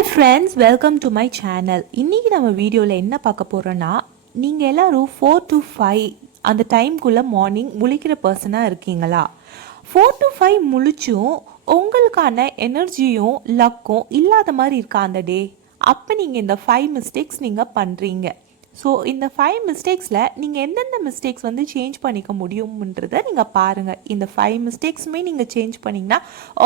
Hi friends, welcome to my channel. இன்றைக்கி நம்ம வீடியோவில் என்ன பார்க்க போகிறோன்னா, நீங்கள் எல்லோரும் 4 to 5 அந்த டைம்குள்ளே மார்னிங் முழிக்கிற பர்சனாக இருக்கீங்களா? 4 to 5 முழிச்சும் உங்களுக்கான எனர்ஜியும் லக்கும் இல்லாத மாதிரி இருக்கா அந்த டே? அப்போ நீங்கள் இந்த 5 மிஸ்டேக்ஸ் நீங்கள் பண்ணுறீங்க. ஸோ இந்த 5 மிஸ்டேக்ஸில் நீங்கள் எந்தெந்த மிஸ்டேக்ஸ் வந்து சேஞ்ச் பண்ணிக்க முடியும்ன்றதை நீங்கள் பாருங்கள். இந்த 5 மிஸ்டேக்ஸுமே நீங்கள் சேஞ்ச் பண்ணிங்கன்னா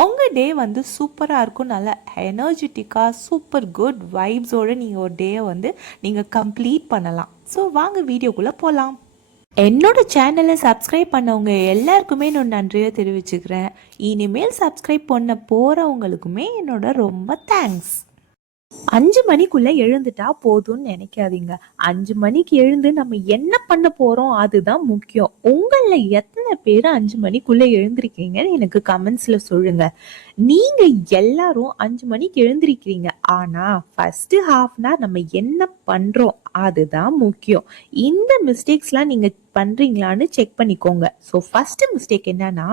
உங்கள் டே வந்து சூப்பராக இருக்கும். நல்ல எனர்ஜெட்டிக்காக சூப்பர் குட் வைப்ஸோடு நீங்கள் ஒரு டேயை வந்து நீங்கள் கம்ப்ளீட் பண்ணலாம். ஸோ வாங்க வீடியோக்குள்ளே போகலாம். என்னோட சேனலை சப்ஸ்கிரைப் பண்ணவங்க எல்லாருக்குமே நான் நன்றியை தெரிவிச்சுக்கிறேன். இனிமேல் சப்ஸ்கிரைப் பண்ண போகிறவங்களுக்குமே என்னோட ரொம்ப தேங்க்ஸ். 5 மணிக்குள்ள எழுந்துட்டா போதும்னு நினைக்காதீங்க. 5 மணிக்கு எழுந்து நம்ம என்ன பண்ண போறோம் அதுதான் முக்கியம். உங்கள எத்தனை பேர் 5 மணிக்குள்ள எழுந்திருக்கீங்கன்னு எனக்கு கமெண்ட்ஸ்ல சொல்லுங்க. நீங்க எல்லாரும் 5 மணிக்கு எழுந்திருக்கிறீங்க. ஆனா ஃபர்ஸ்ட் ஹாஃப் அன் ஹவர் நம்ம என்ன பண்றோம் அதுதான் முக்கியம். இந்த மிஸ்டேக்ஸ்லாம் நீங்க பண்றீங்களான்னு செக் பண்ணிக்கோங்க. ஸோ ஃபர்ஸ்ட் மிஸ்டேக் என்னன்னா,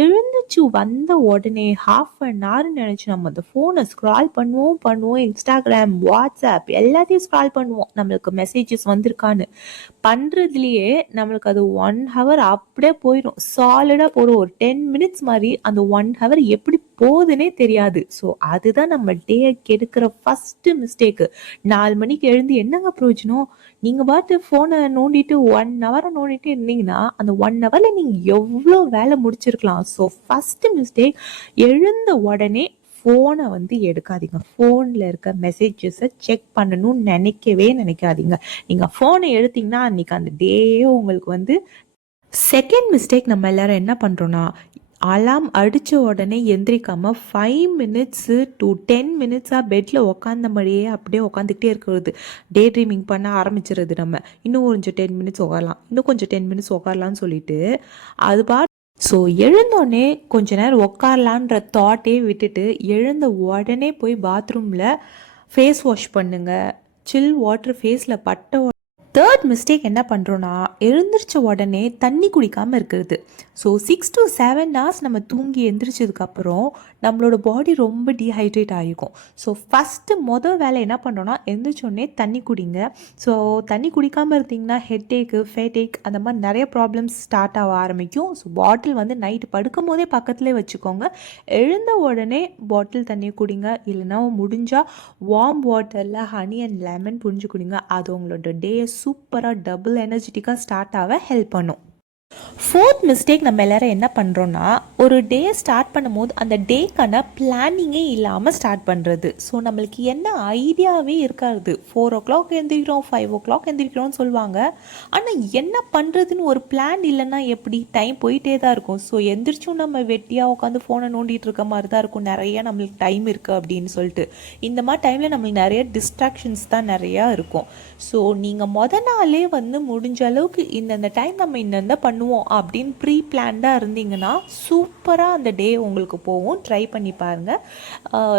எழுந்துச்சு வந்த உடனே ஹாஃப் அன் ஹவர் நினைச்சு நம்ம அந்த ஃபோனை ஸ்க்ரால் பண்ணுவோம். இன்ஸ்டாகிராம், வாட்ஸ்அப் எல்லாத்தையும் ஸ்க்ரால் பண்ணுவோம். நம்மளுக்கு மெசேஜஸ் வந்திருக்கான்னு பண்றதுலயே நம்மளுக்கு அது 1 ஹவர் அப்படியே போயிடும். சாலிடா போடும். ஒரு 10 மினிட்ஸ் மாதிரி அந்த 1 ஹவர் எப்படி போகுதுன்னே தெரியாது. ஸோ அதுதான் நம்ம டே கெடுக்கிற ஃபர்ஸ்ட் மிஸ்டேக்கு. 4 மணிக்கு எழுந்து என்னங்க பிரயோஜனம்? நீங்க பாட்டு ஃபோனை நோண்டிட்டு 1 ஹவரை நோண்டிட்டு இருந்தீங்கன்னா அந்த 1 ஹவர்ல நீங்க எவ்வளோ வேலை முடிச்சிருக்கலாம். ஸோ ஃபர்ஸ்ட் மிஸ்டேக், எழுந்த உடனே ஃபோனை வந்து எடுக்காதீங்க. ஃபோனில் இருக்க மெசேஜஸை செக் பண்ணணும்னு நினைக்காதீங்க. நீங்கள் ஃபோனை எடுத்தீங்கன்னா அன்னைக்கு அந்த டேயே உங்களுக்கு வந்து. செகண்ட் மிஸ்டேக், நம்ம எல்லாரும் என்ன பண்ணுறோன்னா, அலாம் அடித்த உடனே எந்திரிக்காமல் 5 மினிட்ஸு டு 10 மினிட்ஸாக பெட்டில் உக்காந்தபடியே அப்படியே உக்காந்துக்கிட்டே இருக்கிறது. டே ட்ரீமிங் பண்ண ஆரம்பிச்சிருது. நம்ம இன்னும் கொஞ்சம் 10 மினிட்ஸ் உட்காரலாம், இன்னும் கொஞ்சம் 10 மினிட்ஸ் உட்காரலான்னு சொல்லிட்டு அது ஸோ எழுந்தோடனே கொஞ்ச நேரம் உட்காரலான்ற தாட்டே விட்டுட்டு எழுந்த உடனே போய் பாத்ரூமில் ஃபேஸ் வாஷ் பண்ணுங்கள். சில் வாட்டர் ஃபேஸில் பட்ட. தேர்ட் மிஸ்டேக் என்ன பண்ணுறோன்னா, எழுந்திரிச்ச உடனே தண்ணி குடிக்காமல் இருக்கிறது. ஸோ 6 to 7 ஹவர்ஸ் நம்ம தூங்கி எழுந்திரிச்சதுக்கப்புறம் நம்மளோட பாடி ரொம்ப டீஹைட்ரேட் ஆகிருக்கும். ஸோ ஃபஸ்ட்டு வேலை என்ன பண்ணுறோன்னா, எழுந்திரிச்சோடனே தண்ணி குடிங்க. ஸோ தண்ணி குடிக்காமல் இருந்தீங்கன்னா ஹெட்டேக்கு, ஃபேட்டேக் அந்த மாதிரி நிறைய ப்ராப்ளம்ஸ் ஸ்டார்ட் ஆக ஆரம்பிக்கும். ஸோ பாட்டில் வந்து நைட்டு படுக்கும் போதே பக்கத்துலேயே வச்சுக்கோங்க. எழுந்த உடனே பாட்டில் தண்ணியை குடிங்க. இல்லைனா முடிஞ்சால் வார்ம் வாட்டரில் ஹனி அண்ட் லெமன் புழிஞ்சு குடிங்க. அது உங்களோட டேயை சூப்பராக டபுள் எனர்ஜெட்டிக்காக ஸ்டார்ட் ஆக ஹெல்ப் பண்ணும். ஃபோர்த் மிஸ்டேக், நம்ம எல்லாரும் என்ன பண்ணுறோன்னா, ஒரு டே ஸ்டார்ட் பண்ணும்போது அந்த டேக்கான பிளானிங்கே இல்லாமல் ஸ்டார்ட் பண்ணுறது. ஸோ நம்மளுக்கு என்ன ஐடியாவே இருக்காது. 4 o'clock எழுந்திரிக்கிறோம், 5 o'clock எழுந்திரிக்கிறோம்னு சொல்லுவாங்க. ஆனால் என்ன பண்ணுறதுன்னு ஒரு பிளான் இல்லைன்னா எப்படி? டைம் போயிட்டே தான் இருக்கும். ஸோ எந்திரிச்சும் நம்ம வெட்டியாக உட்காந்து ஃபோனை நோண்டிகிட்டு இருக்க மாதிரி தான் இருக்கும். நிறைய நம்மளுக்கு டைம் இருக்குது அப்படின்னு சொல்லிட்டு இந்த மாதிரி டைமில் நம்மளுக்கு நிறைய டிஸ்ட்ராக்ஷன்ஸ் தான் நிறையா இருக்கும். ஸோ நீங்கள் நாளே வந்து முடிஞ்ச அளவுக்கு இந்த டைம் நம்ம இந்த பண்ணுவோம் அப்படின்னு ப்ரீ பிளான்டாக இருந்தீங்கன்னா சூப்பராக அந்த டே உங்களுக்கு போகும். ட்ரை பண்ணி பாருங்கள்.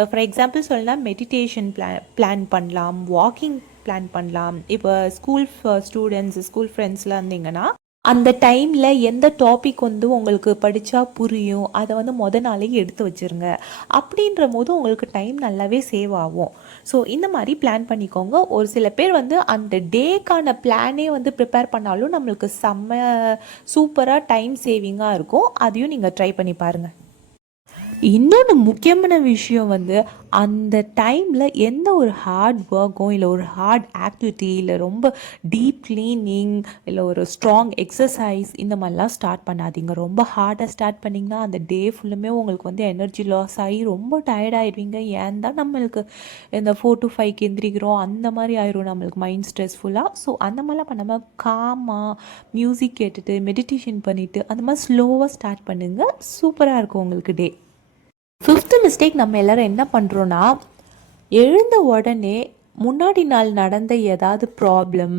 ஃபார் எக்ஸாம்பிள் சொல்லலாம், மெடிடேஷன் பிளான் பண்ணலாம், வாக்கிங் பிளான் பண்ணலாம். இப்போ ஸ்கூல் ஸ்டூடெண்ட்ஸ், ஸ்கூல் ஃப்ரெண்ட்ஸ்லாம் இருந்தீங்கன்னா அந்த டைமில் எந்த டாபிக் வந்து உங்களுக்கு படித்தா புரியும் அதை வந்து நாளே எடுத்து வச்சுருங்க. அப்படின்ற போது உங்களுக்கு டைம் நல்லாவே சேவ் ஆகும். ஸோ இந்த மாதிரி பிளான் பண்ணிக்கோங்க. ஒரு சில பேர் வந்து அந்த டேக்கான பிளானே வந்து ப்ரிப்பேர் பண்ணாலும் நம்மளுக்கு செம்ம சூப்பராக டைம் சேவிங்காக இருக்கும். அதையும் நீங்கள் ட்ரை பண்ணி பாருங்கள். இன்னொன்று முக்கியமான விஷயம் வந்து, அந்த டைமில் எந்த ஒரு ஹார்ட் ஒர்க்கும் இல்லை ஒரு ஹார்ட் ஆக்டிவிட்டி இல்லை ரொம்ப டீப் கிளீனிங் இல்லை ஒரு ஸ்ட்ராங் எக்ஸசைஸ் இந்த மாதிரிலாம் ஸ்டார்ட் பண்ணாதீங்க. ரொம்ப ஹார்டாக ஸ்டார்ட் பண்ணிங்கன்னா அந்த டே ஃபுல்லுமே உங்களுக்கு வந்து எனர்ஜி லாஸ் ஆகி ரொம்ப டயர்டாகிடுவீங்க. ஏன் தான் நம்மளுக்கு இந்த 4 to 5 எந்திரிக்கிறோம் அந்த மாதிரி ஆயிரும் நம்மளுக்கு மைண்ட் ஸ்ட்ரெஸ்ஃபுல்லாக. ஸோ அந்த மாதிரிலாம் பண்ணாமல் காமாக மியூசிக் கேட்டுட்டு மெடிடேஷன் பண்ணிவிட்டு அந்த மாதிரி ஸ்லோவாக ஸ்டார்ட் பண்ணுங்கள். சூப்பராக இருக்கும் உங்களுக்கு டே. ஃபிஃப்த்து மிஸ்டேக், நம்ம எல்லோரும் என்ன பண்ணுறோன்னா, எழுந்த உடனே முன்னாடி நாள் நடந்த ஏதாவது ப்ராப்ளம்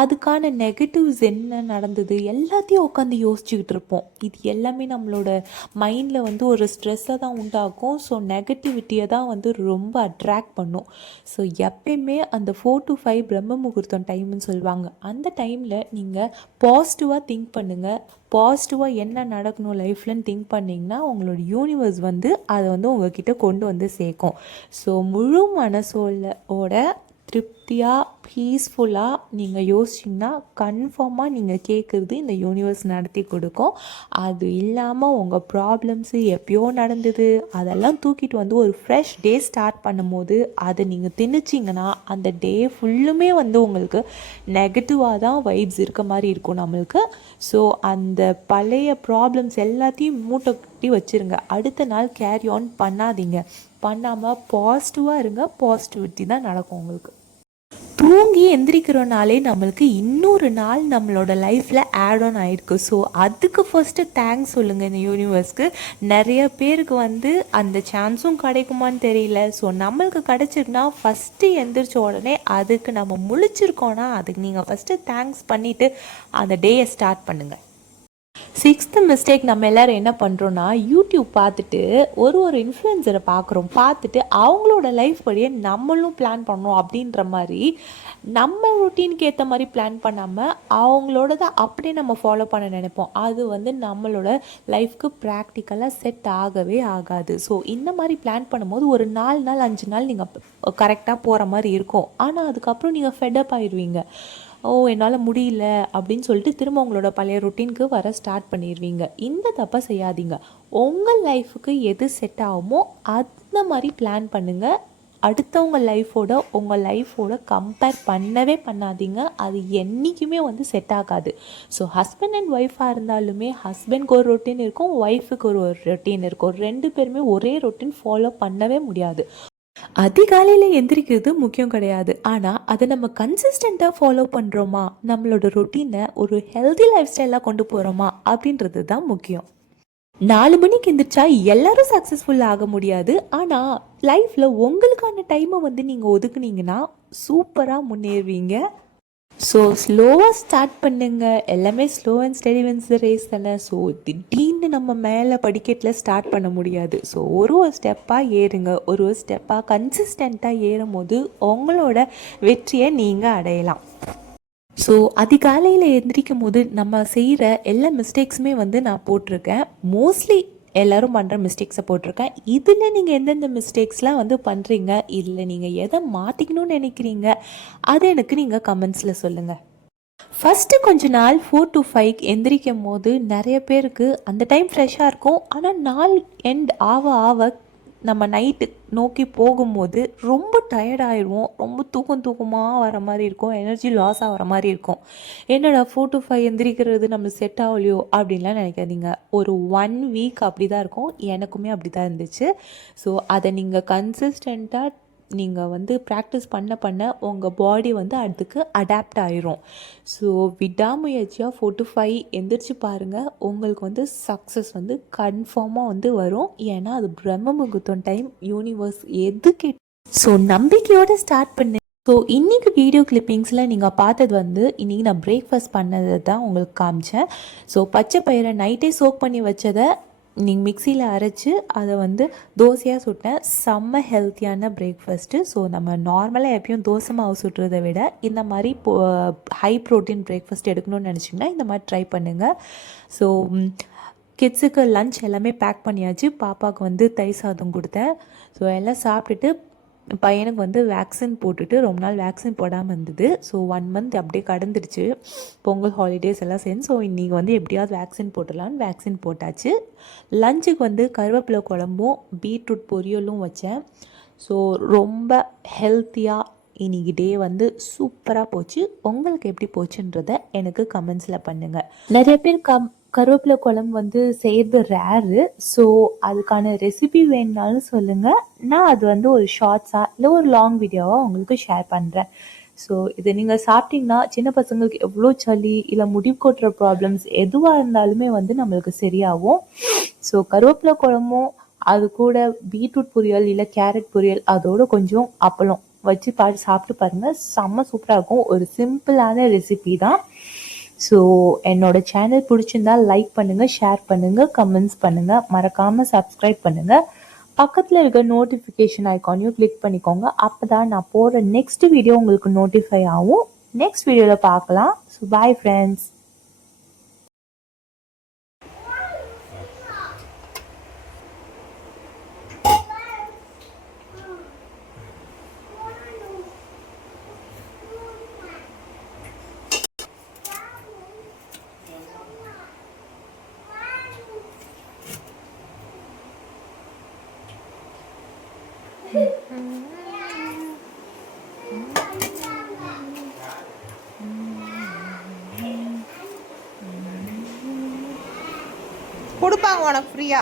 அதுக்கான நெகட்டிவ்ஸ் என்ன நடந்தது எல்லாத்தையும் உட்காந்து யோசிச்சுக்கிட்டு இருப்போம். இது எல்லாமே நம்மளோட மைண்டில் வந்து ஒரு ஸ்ட்ரெஸ்ஸை தான் உண்டாக்கும். ஸோ நெகட்டிவிட்டியை தான் வந்து ரொம்ப அட்ராக்ட் பண்ணும். ஸோ எப்பயுமே அந்த 4 to 5 பிரம்ம முகூர்த்தம் டைம்னு சொல்லுவாங்க. அந்த டைமில் நீங்கள் பாசிட்டிவாக திங்க் பண்ணுங்கள். பாசிட்டிவாக என்ன நடக்கணும் லைஃப்லன்னு திங்க் பண்ணிங்கன்னா உங்களோட யூனிவர்ஸ் வந்து அதை வந்து உங்ககிட்ட கொண்டு வந்து சேர்க்கும். ஸோ முழு மனசோட திருப்தியாக பீஸ்ஃபுல்லாக நீங்கள் யோசிச்சிங்கன்னா கன்ஃபார்மாக நீங்கள் கேட்குறது இந்த யூனிவர்ஸ் நடத்தி கொடுக்கும். அது இல்லாமல் உங்கள் ப்ராப்ளம்ஸு எப்பயோ நடந்தது அதெல்லாம் தூக்கிட்டு வந்து ஒரு ஃப்ரெஷ் டே ஸ்டார்ட் பண்ணும்போது அதை நீங்கள் திணிச்சிங்கன்னா அந்த டே ஃபுல்லுமே வந்து உங்களுக்கு நெகட்டிவாக தான் வைப்ஸ் இருக்க மாதிரி இருக்கும் நம்மளுக்கு. ஸோ அந்த பழைய ப்ராப்ளம்ஸ் எல்லாத்தையும் மூட்டை கட்டி வச்சுருங்க. அடுத்த நாள் கேரி ஆன் பண்ணாதீங்க. பண்ணாமல் பாசிட்டிவாக இருங்க. பாசிட்டிவிட்டி தான் நடக்கும் உங்களுக்கு. தூங்கி எந்திரிக்கிறோனாலே நம்மளுக்கு இன்னொரு நாள் நம்மளோட லைஃப்பில் ஆட் ஆன் ஆகிருக்கு. ஸோ அதுக்கு ஃபஸ்ட்டு தேங்க்ஸ் சொல்லுங்கள் இந்த யூனிவர்ஸ்க்கு. நிறைய பேருக்கு வந்து அந்த சான்ஸும் கிடைக்குமான்னு தெரியல. ஸோ நம்மளுக்கு கிடச்சிருக்குன்னா ஃபஸ்ட்டு எந்திரிச்ச உடனே அதுக்கு நம்ம முழிச்சிருக்கோன்னா அதுக்கு நீங்கள் ஃபஸ்ட்டு தேங்க்ஸ் பண்ணிவிட்டு அந்த டேயை ஸ்டார்ட் பண்ணுங்கள். 6th மிஸ்டேக் நம்ம எல்லோரும் என்ன பண்ணுறோன்னா யூடியூப் பார்த்துட்டு ஒரு இன்ஃப்ளூயன்சரை பார்த்துட்டு அவங்களோட லைஃப் படியே நம்மளும் பிளான் பண்ணோம் அப்படின்ற மாதிரி நம்ம ரொட்டீனுக்கு ஏற்ற மாதிரி பிளான் பண்ணாமல் அவங்களோடத அப்படியே நம்ம ஃபாலோ பண்ண நினைப்போம். அது வந்து நம்மளோட லைஃப்க்கு ப்ராக்டிக்கலாக செட் ஆகவே ஆகாது. ஸோ இந்த மாதிரி பிளான் பண்ணும்போது ஒரு 4 நாள் 5 நாள் நீங்கள் கரெக்டாக போகிற மாதிரி இருக்கும். ஆனால் அதுக்கப்புறம் நீங்கள் ஃபெட்டப் ஆயிடுவீங்க. என்னால் முடியல அப்படின்னு சொல்லிட்டு திரும்ப உங்களோட பழைய ரொட்டீனுக்கு வர ஸ்டார்ட் பண்ணிடுவீங்க. இந்த தப்பை செய்யாதீங்க. உங்கள் லைஃபுக்கு எது செட் ஆகுமோ அந்த மாதிரி பிளான் பண்ணுங்கள். அடுத்தவங்க உங்கள் லைஃபோட கம்பேர் பண்ணவே பண்ணாதீங்க. அது என்றைக்குமே வந்து செட் ஆகாது. ஸோ ஹஸ்பண்ட் அண்ட் ஒய்ஃபாக இருந்தாலுமே ஹஸ்பண்ட்க்கு ஒரு ரொட்டீன் இருக்கும், ஒய்ஃபுக்கு ஒரு ரொட்டீன் இருக்கும். 2 பேருமே ஒரே ரொட்டீன் ஃபாலோ பண்ணவே முடியாது. அதிகாலையில் எந்திரிக்கிறது முக்கியம் கிடையாது. ஆனால் அதை நம்ம கன்சிஸ்டண்ட்டாக ஃபாலோ பண்ணுறோமா, நம்மளோட ரொட்டீனை ஒரு ஹெல்தி லைஃப் ஸ்டைலாக கொண்டு போகிறோமா அப்படின்றது தான் முக்கியம். 4 மணிக்கு எந்திரிச்சா எல்லாரும் சக்ஸஸ்ஃபுல்லாக ஆக முடியாது. ஆனால் லைஃப்பில் உங்களுக்கான டைமை வந்து நீங்கள் ஒதுக்குனீங்கன்னா சூப்பராக முன்னேறுவீங்க. ஸோ ஸ்லோவாக ஸ்டார்ட் பண்ணுங்க. எல்லாமே slow and steady wins the race தானே. ஸோ திடீர்னு நம்ம மேலே படிக்கட்டில் ஸ்டார்ட் பண்ண முடியாது. ஸோ ஒரு ஸ்டெப்பாக ஏறுங்க. ஒரு ஸ்டெப்பாக கன்சிஸ்டண்ட்டாக ஏறும் போது உங்களோட வெற்றியை நீங்கள் அடையலாம். ஸோ அதிகாலையில் எந்திரிக்கும் போது நம்ம செய்கிற எல்லா மிஸ்டேக்ஸுமே வந்து நான் போட்டிருக்கேன். மோஸ்ட்லி எல்லோரும் பண்ணுற மிஸ்டேக்ஸை போட்டிருக்கேன். இதில் நீங்கள் எந்தெந்த மிஸ்டேக்ஸ்லாம் வந்து பண்ணுறீங்க, இதில் நீங்கள் எதை மாற்றிக்கணும்னு நினைக்கிறீங்க, அதை எனக்கு நீங்கள் கமெண்ட்ஸில் சொல்லுங்கள். ஃபஸ்ட்டு கொஞ்ச நாள் 4 to 5 எந்திரிக்கும் போது நிறைய பேருக்கு அந்த டைம் ஃப்ரெஷ்ஷாக இருக்கும். ஆனால் நாள் எண்ட் ஆக நம்ம நைட்டு நோக்கி போகும்போது ரொம்ப டயர்டாகிடுவோம். ரொம்ப தூக்கமாக வர மாதிரி இருக்கும். எனர்ஜி லாஸ் ஆகிற மாதிரி இருக்கும். என்னடா 4 to 5 எந்திரிக்கிறது நம்ம செட் ஆகலையோ அப்படின்லாம் நினைக்காதீங்க. ஒரு 1 வீக் அப்படி தான் இருக்கும். எனக்குமே அப்படி தான் இருந்துச்சு. ஸோ அதை நீங்கள் கன்சிஸ்டண்ட்டாக நீங்கள் வந்து ப்ராக்டிஸ் பண்ண உங்கள் பாடி வந்து அதுக்கு அடாப்ட் ஆயிரும். ஸோ விடாமுயற்சியாக 4 to 5 எந்திரிச்சு பாருங்கள். உங்களுக்கு வந்து சக்ஸஸ் வந்து கன்ஃபார்மாக வந்து வரும். ஏன்னா அது பிரம்ம முகூர்த்தம் டைம். யூனிவர்ஸ் எது ஸோ நம்பிக்கையோடு ஸ்டார்ட் பண்ணு. ஸோ இன்றைக்கி வீடியோ கிளிப்பிங்ஸில் நீங்கள் பார்த்தது வந்து இன்றைக்கி நான் பிரேக்ஃபாஸ்ட் பண்ணதை தான் உங்களுக்கு காமிச்சேன். ஸோ பச்சை பயிரை நைட்டே சோக் பண்ணி வச்சதை நீங்கள் மிக்சியில் அரைச்சி அதை வந்து தோசையாக சுட்டேன். செம்ம ஹெல்த்தியான பிரேக்ஃபாஸ்ட்டு. ஸோ நம்ம நார்மலாக எப்பயும் தோசை மாவு சுட்டுறதை விட இந்த மாதிரி ஹை ப்ரோட்டீன் பிரேக்ஃபாஸ்ட் எடுக்கணும்னு நினச்சிங்கன்னா இந்த மாதிரி ட்ரை பண்ணுங்கள். ஸோ கிட்ஸுக்கு லன்ச் எல்லாமே பேக் பண்ணியாச்சு. பாப்பாவுக்கு வந்து தயிர் சாதம் கொடுத்தேன். ஸோ எல்லாம் சாப்பிட்டுட்டு பையனுக்கு வந்து வேக்சின் போட்டுட்டு ரொம்ப நாள் வேக்சின் போடாமல் இருந்தது. ஸோ 1 month அப்படியே கடந்துடுச்சு. பொங்கல் ஹாலிடேஸ் எல்லாம் சேர்ந்து. ஸோ இன்றைக்கி வந்து எப்படியாவது வேக்சின் போட்டுடலான்னு வேக்சின் போட்டாச்சு. லஞ்சுக்கு வந்து கருவேப்பிலை குழம்பும் பீட்ரூட் பொரியலும் வச்சேன். ஸோ ரொம்ப ஹெல்த்தியாக இன்றைக்கி டே வந்து சூப்பராக போச்சு. உங்களுக்கு எப்படி போச்சுன்றதை எனக்கு கமெண்ட்ஸில் பண்ணுங்கள். நிறைய பேர் கருவேப்பிலை குழம்பு வந்து செய்கிறது ரேரு. ஸோ அதுக்கான ரெசிபி வேணுனாலும் சொல்லுங்கள். நான் அது வந்து ஒரு ஷார்ட்ஸாக இல்லை ஒரு லாங் வீடியோவாக உங்களுக்கு ஷேர் பண்ணுறேன். ஸோ இதை நீங்கள் சாப்பிட்டிங்கன்னா சின்ன பசங்களுக்கு எவ்வளோ சளி இல்லை முடி கொட்டுற ப்ராப்ளம்ஸ் எதுவாக இருந்தாலுமே வந்து நம்மளுக்கு சரியாகும். ஸோ கருவேப்பிலை குழம்பும் அது கூட பீட்ரூட் பொரியல் இல்லை கேரட் பொரியல் அதோட கொஞ்சம் அப்பளம் வச்சு சாப்பிட்டு பாருங்கள். செம்ம சூப்பராக இருக்கும். ஒரு சிம்பிளான ரெசிபி தான். ஸோ என்னோடய சேனல் பிடிச்சிருந்தா லைக் பண்ணுங்கள், ஷேர் பண்ணுங்கள், கமெண்ட்ஸ் பண்ணுங்கள், மறக்காமல் சப்ஸ்கிரைப் பண்ணுங்கள். பக்கத்தில் இருக்க நோட்டிஃபிகேஷன் ஐக்கானையும் கிளிக் பண்ணிக்கோங்க. அப்போ தான் நான் போகிற நெக்ஸ்ட் வீடியோ உங்களுக்கு நோட்டிஃபை ஆகும். நெக்ஸ்ட் வீடியோவில் பார்க்கலாம். So bye friends. கொடுப்பாங்க உனக்கு ஃப்ரீயா.